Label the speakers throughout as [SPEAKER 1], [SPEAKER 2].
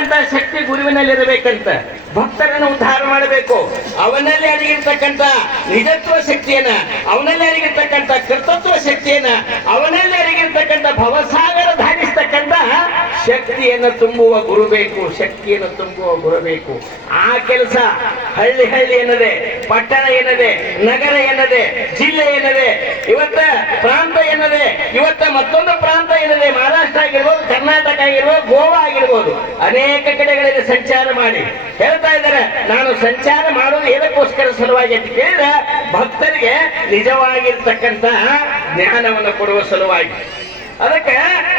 [SPEAKER 1] ಅಂತ ಶಕ್ತಿ ಗುರುವಿನಲ್ಲಿ ಇರಬೇಕಂತ ಭಕ್ತರನ್ನು ಉದ್ಧಾರ ಮಾಡಬೇಕು. ಅವನಲ್ಲಿ ಅಡಗಿರ್ತಕ್ಕಂಥ ನಿಜತ್ವ ಶಕ್ತಿಯನ್ನ, ಅವನಲ್ಲಿ ಅಡಗಿರ್ತಕ್ಕಂಥ ಕರ್ತೃತ್ವ ಶಕ್ತಿಯನ್ನ, ಅವನಲ್ಲಿ ಅಡಗಿರ್ತಕ್ಕಂಥ ಭವಸಾಗರ ಧಾರಿಸ್ತಕ್ಕಂಥ ಶಕ್ತಿಯನ್ನು ತುಂಬುವ ಗುರು ಬೇಕು, ಶಕ್ತಿಯನ್ನು ತುಂಬುವ ಗುರು ಬೇಕು. ಆ ಕೆಲಸ ಹಳ್ಳಿ ಹಳ್ಳಿ ಎನ್ನದೆ, ಪಟ್ಟಣ ಎನ್ನದೆ, ನಗರ ಎನ್ನದೆ, ಜಿಲ್ಲೆ ಎನ್ನದೆ, ಇವತ್ತ ಪ್ರಾಂತ ಎನ್ನದೆ, ಇವತ್ತ ಮತ್ತೊಂದು ಪ್ರಾಂತ ಎನ್ನದೆ ಮಹಾರಾಷ್ಟ್ರ ಆಗಿರ್ಬೋದು, ಕರ್ನಾಟಕ ಆಗಿರ್ಬೋದು, ಗೋವಾ ಆಗಿರ್ಬೋದು, ಅನೇಕ ಕಡೆಗಳಲ್ಲಿ ಸಂಚಾರ ಮಾಡಿ. ಹೇಳ್ತಾ ಇದ್ದಾರೆ, ನಾನು ಸಂಚಾರ ಮಾಡೋದು ಏನಕ್ಕೋಸ್ಕರ ಸಲುವಾಗಿ ಅಂತ ಕೇಳಿದ್ರೆ, ಭಕ್ತರಿಗೆ ನಿಜವಾಗಿರ್ತಕ್ಕಂತ ಜ್ಞಾನವನ್ನು ಕೊಡುವ ಸಲುವಾಗಿ. ಅದಕ್ಕೆ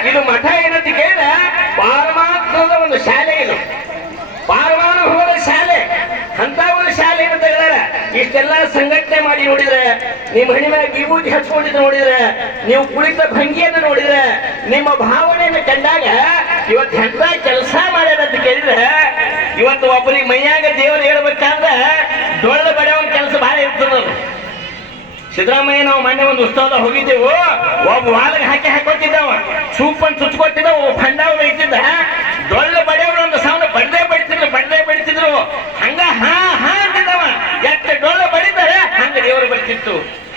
[SPEAKER 1] ಇದು ಮಠ ಏನಂತ ಕೇಳಿದ್ರೆ ಒಂದು ಶಾಲೆ ಇದು ಪಾರಮಾನುಭವದ ಶಾಲೆ ಅಂತ ಒಂದು ಶಾಲೆಯನ್ನು ತೆಗೆದಾರ ಇಷ್ಟೆಲ್ಲ ಸಂಘಟನೆ ಮಾಡಿ ನೋಡಿದ್ರೆ, ನಿಮ್ಮ ಹಣಿಮೆ ವಿಭೂತಿ ಹಚ್ಕೊಂಡಿದ್ದು ನೋಡಿದ್ರೆ, ನೀವು ಕುಳಿತ ಭಂಗಿಯನ್ನು ನೋಡಿದ್ರೆ, ನಿಮ್ಮ ಭಾವನೆಯನ್ನು ಕಂಡಾಗ ಇವತ್ತು ಎಂತ ಕೆಲಸ ಅಂತ ಕೇಳಿದ್ರೆ, ಇವತ್ತು ಒಬ್ಬರಿಗೆ ಮೈಯಾಗ ದೇವರು ಹೇಳ್ಬೇಕಂದ್ರೆ, ಡೊಳ್ಳ ಬಡಿಯೋನ್ ಕೆಲಸ ಭಾಳ ಇರ್ತದ ಸಿದ್ದರಾಮಯ್ಯ, ನಾವು ಮೊನ್ನೆ ಒಂದು ಉತ್ಸವದ ಹೋಗಿದ್ದೆವು. ಒಬ್ಬ ವಾಲಿಗೆ ಹಾಕಿ ಹಾಕೊಟ್ಟಿದ್ದವ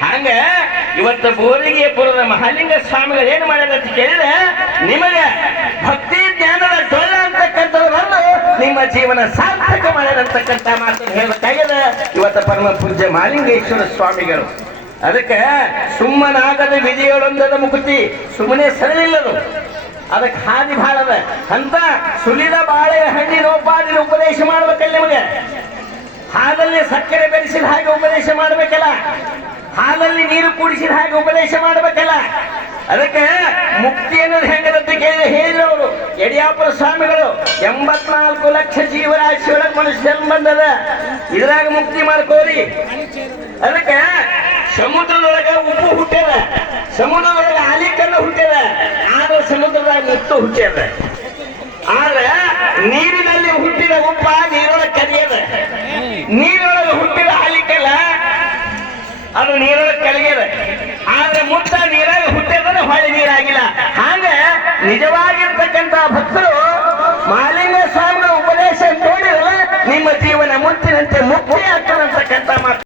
[SPEAKER 1] ಹಂಗ ಇವತ್ತು ಬೋರಿಗೆ ಪುರದ ಮಹಾಲಿಂಗ ಸ್ವಾಮಿಗಳು ಏನು ಮಾಡ್ಯಾರ ಅಂತ ಕೇಳಿದ್ರೆ, ನಿಮಗೆ ಭಕ್ತಿ ಜ್ಞಾನದ ಡೊಳ್ಳ ಅಂತಕ್ಕಂಥವ್ರನ್ನು ನಿಮ್ಮ ಜೀವನ ಸಾರ್ಥಕ ಮಾಡ್ಯಾರಂತಕ್ಕಂಥ ಮಾತನ್ನು ಹೇಳಬೇಕಾಗಿದೆ ಇವತ್ತು ಪರಮ ಪೂಜ್ಯ ಮಹಾಲಿಂಗೇಶ್ವರ ಸ್ವಾಮಿಗಳು. ಅದಕ್ಕೆ ಸುಮ್ಮನಾಗದ ವಿಧಿಯೊಳೊಂದದ ಮುಕುತಿ ಸುಮ್ಮನೆ ಸರಳಿಲ್ಲದು. ಅದಕ್ಕೆ ಹಾದಿ ಭಾಳ ಅದ. ಅಂತ ಸುಲಿದ ಬಾಳೆಯ ಹಣ್ಣಿನ ಉಪಾದಿ ಉಪದೇಶ ಮಾಡ್ಬೇಕಲ್ಲ ನಿಮಗೆ? ಹಾದಲ್ಲಿ ಸಕ್ಕರೆ ಬೆರೆಸಿದ ಹಾಗೆ ಉಪದೇಶ ಮಾಡ್ಬೇಕಲ್ಲ? ನೀರು ಕುಡಿಸಿದ ಹಾಗೆ ಉಪದೇಶ ಮಾಡಬೇಕಲ್ಲ? ಅದಕ್ಕೆ ಮುಕ್ತಿ ಅನ್ನೋದು ಹೆಂಗದಂತ ಕೇಳಿ ಹೇಳಿದವರು. ಯಡಿಯಾಪುರ ಸ್ವಾಮಿಗಳು, ಎಂಬತ್ನಾಲ್ಕು ಲಕ್ಷ ಜೀವರಾಶಿ ಒಳಗೆ ಮನುಷ್ಯ ಬಂದದ. ಇದ್ರಾಗ ಮುಕ್ತಿ ಮಾಡ್ಕೋರಿ. ಅದಕ್ಕೆ ಸಮುದ್ರದೊಳಗ ಉಪ್ಪು ಹುಟ್ಟ್ಯದ. ಸಮುದ್ರದೊಳಗ ಆಲಿಕಲ್ಲು ಹುಟ್ಟ್ಯದ. ಆದ್ರೆ ಸಮುದ್ರದಾಗ ಮುತ್ತು ಹುಟ್ಟ್ಯದ. ಆದ್ರೆ ನೀರಿನಲ್ಲಿ ಹುಟ್ಟಿದ ಉಪ್ಪ ನೀರೊಳಗೆ ಕರಿಯದ ಆಲಿಕಲ್ಲ ಅದು ನೀರೊಳಗೆ ಕರಗ್ಯದ ಆದ್ರೆ ಮುಟ್ಟ ನೀರಾಗ ಹುಟ್ಟಿದ್ರೆ ಹೊಳೆ ನೀರಾಗಿಲ್ಲ. ಹಾಗೆ ನಿಜವಾಗಿರ್ತಕ್ಕಂಥ ಭಕ್ತರು